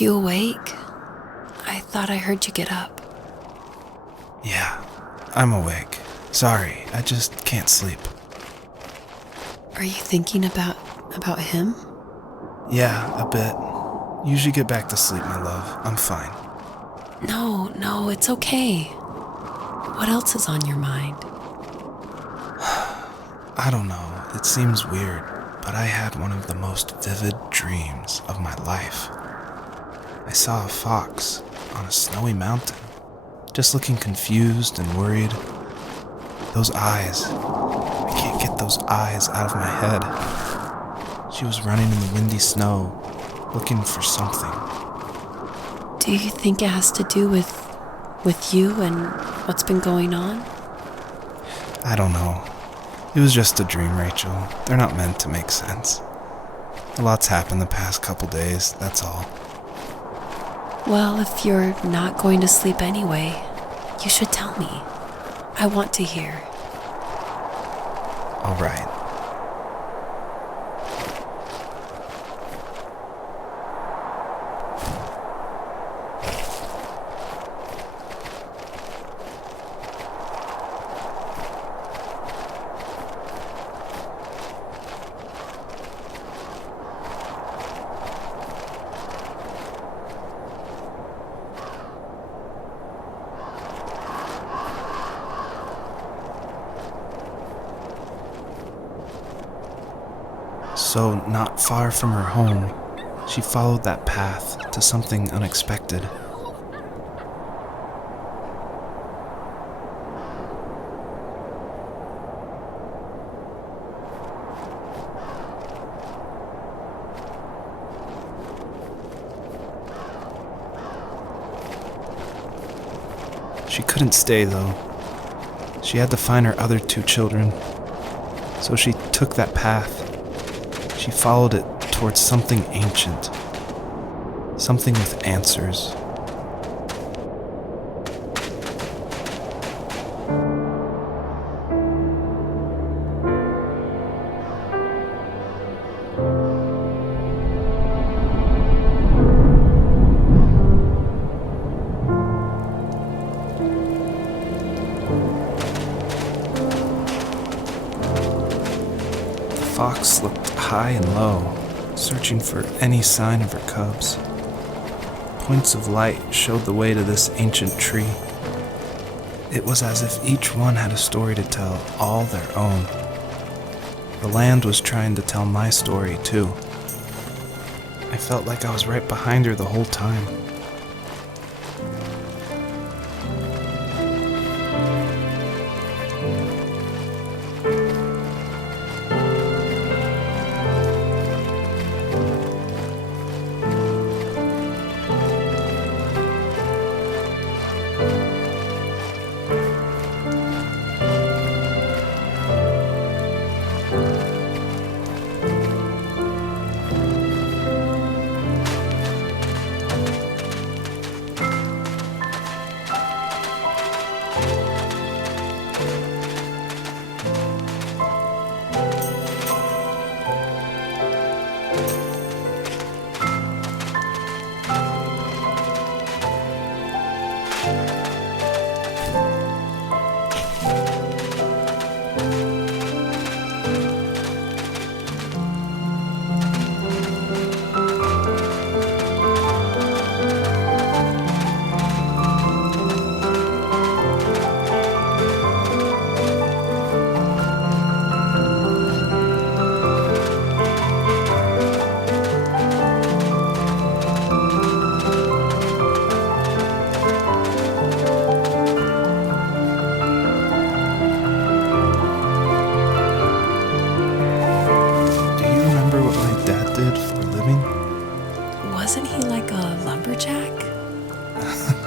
you awake? I thought I heard you get up. Yeah, I'm awake. Sorry, I just can't sleep. Are you thinking about him? Yeah, a bit. Usually get back to sleep, my love. I'm fine. No, it's okay. What else is on your mind? I don't know, it seems weird, but I had one of the most vivid dreams of my life. I saw a fox on a snowy mountain, just looking confused and worried. Those eyes, I can't get those eyes out of my head. She was running in the windy snow, looking for something. Do you think it has to do with you and what's been going on? I don't know. It was just a dream, Rachel. They're not meant to make sense. A lot's happened the past couple days, that's all. Well, if you're not going to sleep anyway, you should tell me. I want to hear. All right. So, not far from her home, she followed that path to something unexpected. She couldn't stay, though. She had to find her other 2 children. So she took that path. She followed it towards something ancient. Something with answers. The fox looked high and low, searching for any sign of her cubs. Points of light showed the way to this ancient tree. It was as if each one had a story to tell, all their own. The land was trying to tell my story, too. I felt like I was right behind her the whole time. Wasn't he like a lumberjack?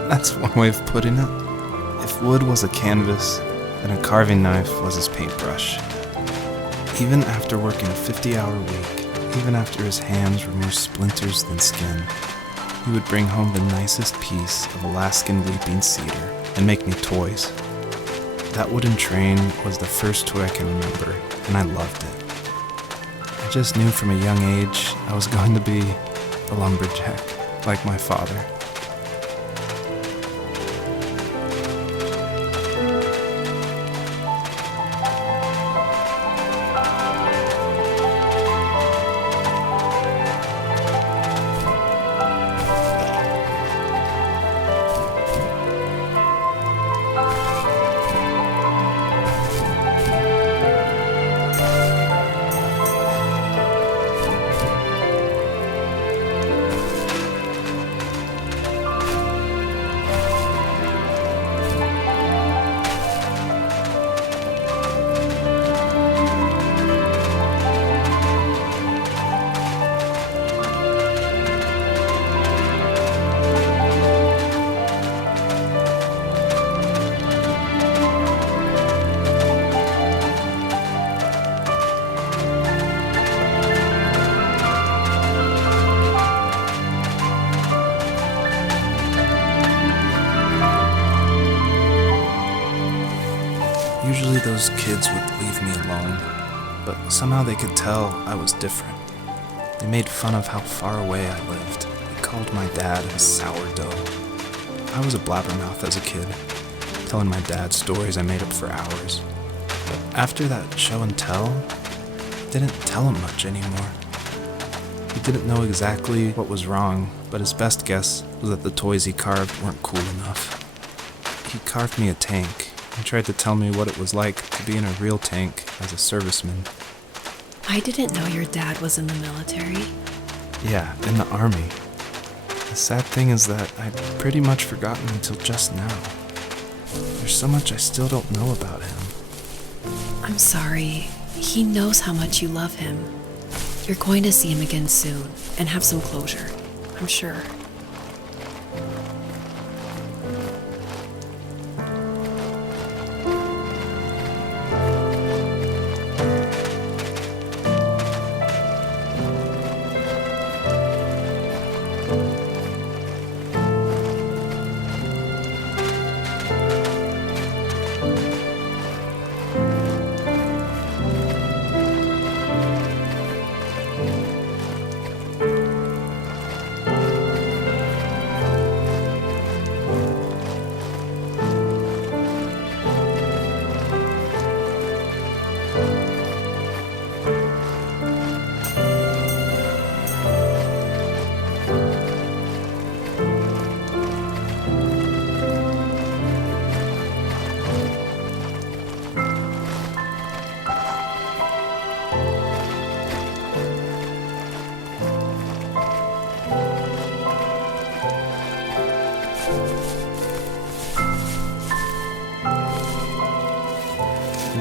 That's one way of putting it. If wood was a canvas, then a carving knife was his paintbrush. Even after working a 50-hour week, even after his hands were more splinters than skin, he would bring home the nicest piece of Alaskan weeping cedar and make me toys. That wooden train was the first toy I can remember, and I loved it. I just knew from a young age I was going to be a lumberjack. like my father. Usually those kids would leave me alone, but somehow they could tell I was different. They made fun of how far away I lived. They called my dad a sourdough. I was a blabbermouth as a kid, telling my dad stories I made up for hours. But after that show and tell, I didn't tell him much anymore. He didn't know exactly what was wrong, but his best guess was that the toys he carved weren't cool enough. He carved me a tank and tried to tell me what it was like to be in a real tank as a serviceman. I didn't know your dad was in the military. Yeah, in the army. The sad thing is that I'd pretty much forgotten until just now. There's so much I still don't know about him. I'm sorry. He knows how much you love him. You're going to see him again soon and have some closure, I'm sure.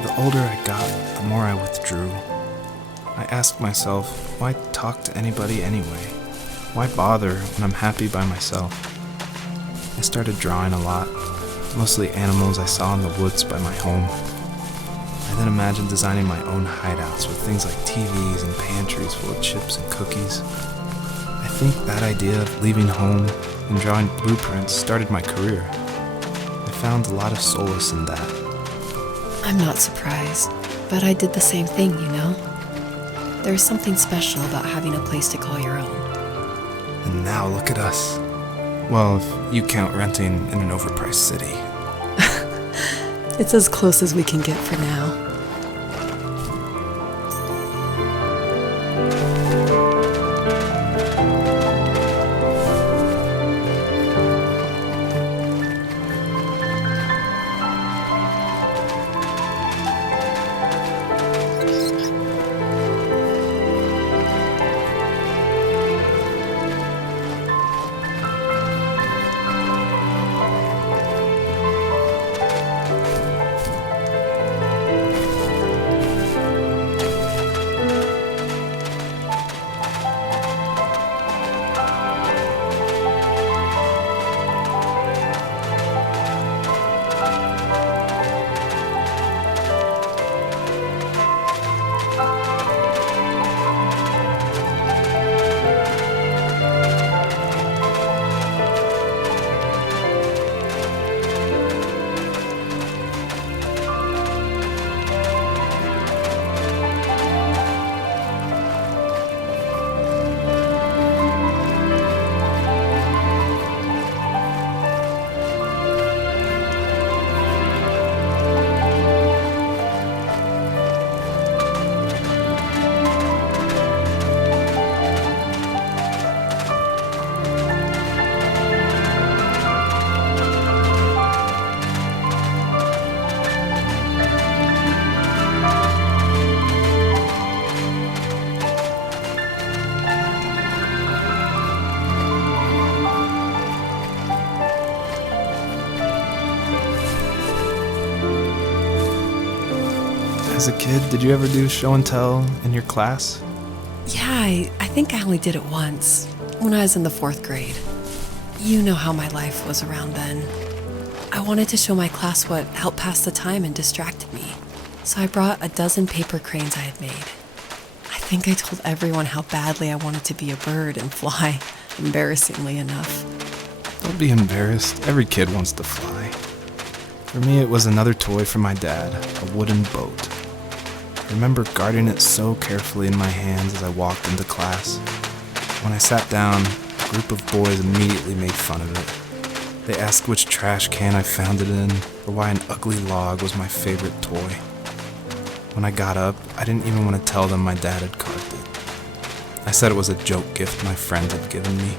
The older I got, the more I withdrew. I asked myself, why talk to anybody anyway? Why bother when I'm happy by myself? I started drawing a lot, mostly animals I saw in the woods by my home. I then imagined designing my own hideouts with things like TVs and pantries full of chips and cookies. I think that idea of leaving home and drawing blueprints started my career. I found a lot of solace in that. I'm not surprised, but I did the same thing, you know? There's something special about having a place to call your own. And now look at us. Well, if you count renting in an overpriced city. It's as close as we can get for now. As a kid, did you ever do show and tell in your class? Yeah, I think I only did it once, when I was in the 4th grade. You know how my life was around then. I wanted to show my class what helped pass the time and distracted me, so I brought a dozen paper cranes I had made. I think I told everyone how badly I wanted to be a bird and fly, embarrassingly enough. Don't be embarrassed. Every kid wants to fly. For me, it was another toy from my dad, a wooden boat. I remember guarding it so carefully in my hands as I walked into class. When I sat down, a group of boys immediately made fun of it. They asked which trash can I found it in, or why an ugly log was my favorite toy. When I got up, I didn't even want to tell them my dad had carved it. I said it was a joke gift my friend had given me.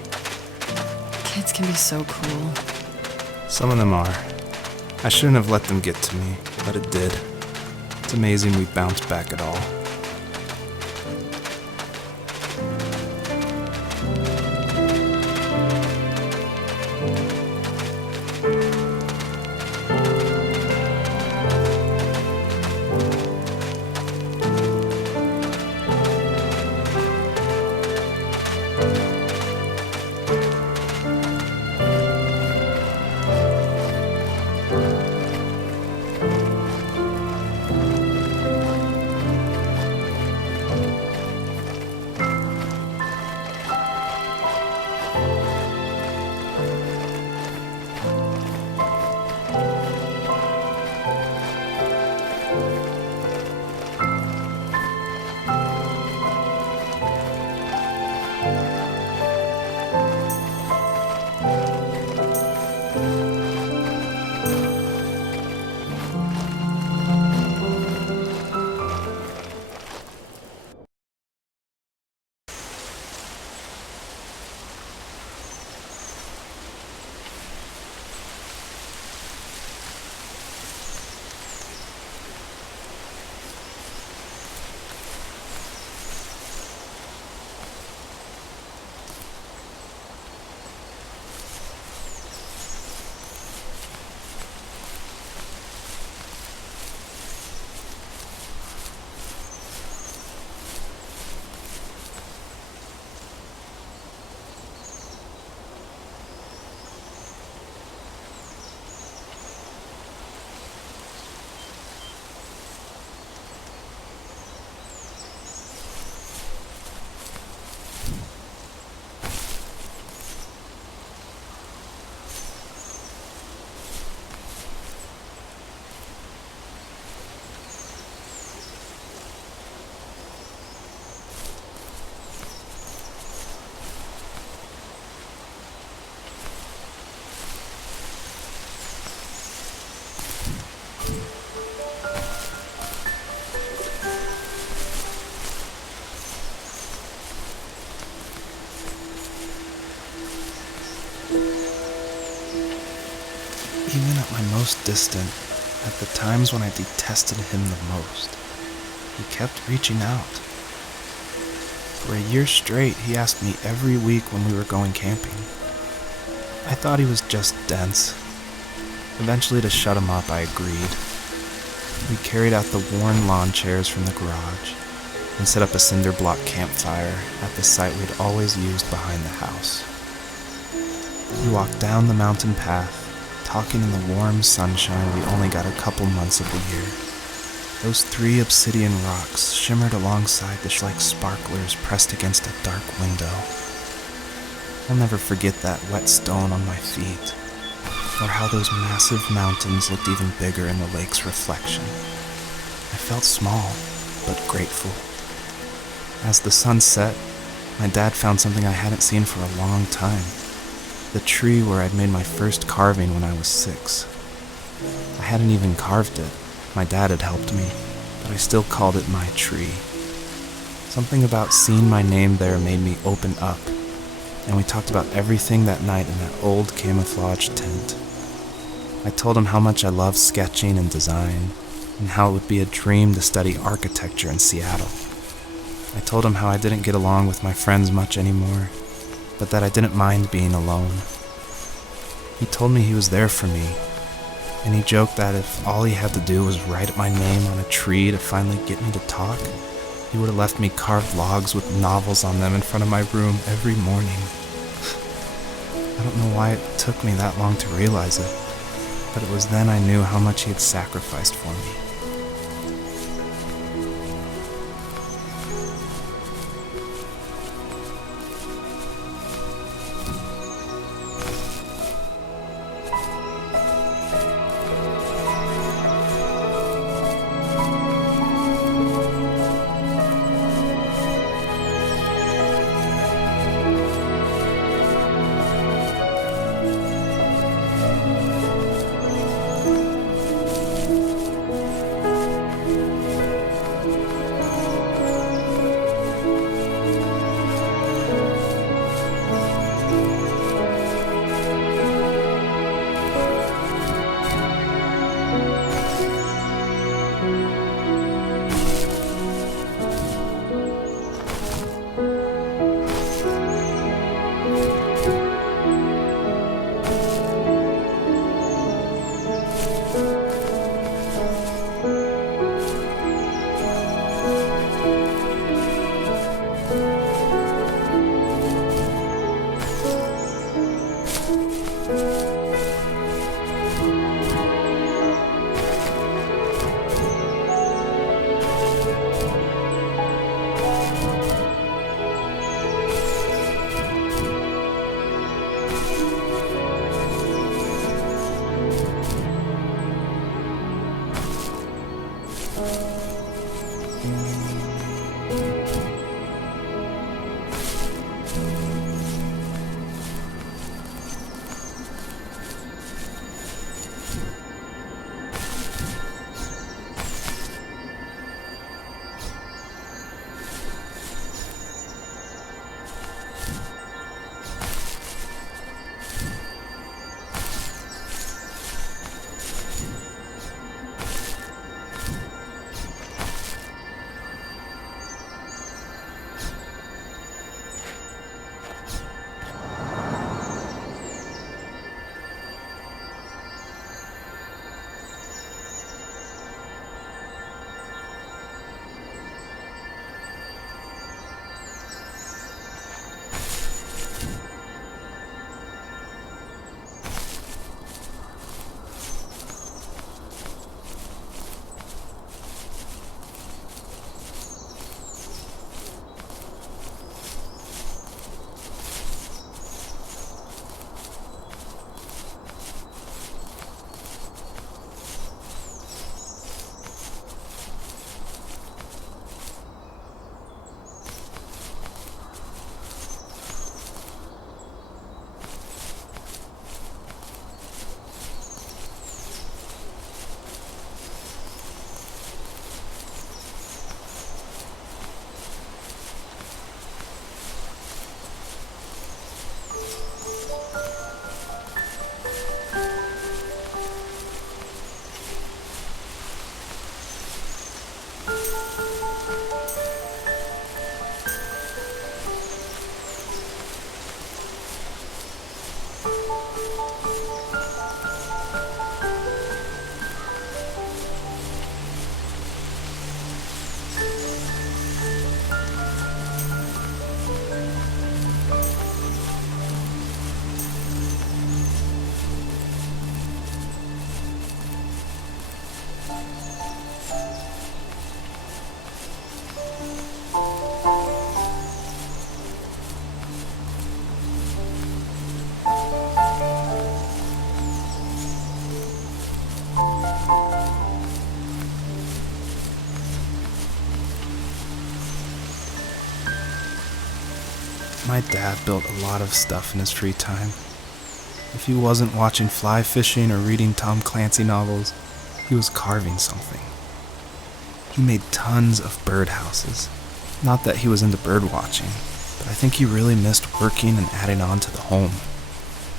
Kids can be so cruel. Some of them are. I shouldn't have let them get to me, but it did. It's amazing we bounced back at all. Even at my most distant, at the times when I detested him the most, he kept reaching out. For a year straight, he asked me every week when we were going camping. I thought he was just dense. Eventually, to shut him up, I agreed. We carried out the worn lawn chairs from the garage and set up a cinder block campfire at the site we'd always used behind the house. We walked down the mountain path, talking in the warm sunshine we only got a couple months of the year. Those 3 obsidian rocks shimmered alongside the like sparklers pressed against a dark window. I'll never forget that wet stone on my feet, or how those massive mountains looked even bigger in the lake's reflection. I felt small, but grateful. As the sun set, my dad found something I hadn't seen for a long time. The tree where I'd made my first carving when I was 6. I hadn't even carved it. My dad had helped me, but I still called it my tree. Something about seeing my name there made me open up, and we talked about everything that night in that old camouflage tent. I told him how much I loved sketching and design, and how it would be a dream to study architecture in Seattle. I told him how I didn't get along with my friends much anymore, but that I didn't mind being alone. He told me he was there for me, And he joked that if all he had to do was write my name on a tree to finally get me to talk, he would have left me carved logs with novels on them in front of my room every morning. I don't know why it took me that long to realize it, but it was then I knew how much he had sacrificed for me. My dad built a lot of stuff in his free time. If he wasn't watching fly fishing or reading Tom Clancy novels, he was carving something. He made tons of birdhouses. Not that he was into bird watching, but I think he really missed working and adding on to the home.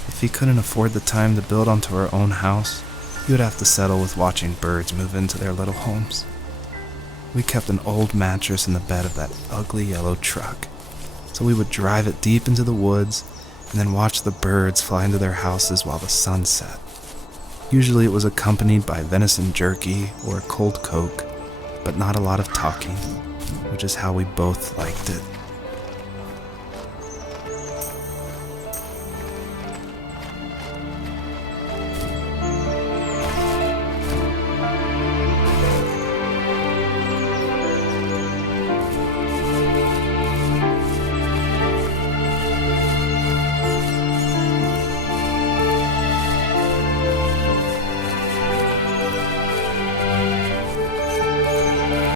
If he couldn't afford the time to build onto our own house, he would have to settle with watching birds move into their little homes. We kept an old mattress in the bed of that ugly yellow truck, so we would drive it deep into the woods and then watch the birds fly into their houses while the sun set. Usually it was accompanied by venison jerky or a cold Coke, but not a lot of talking, which is how we both liked it.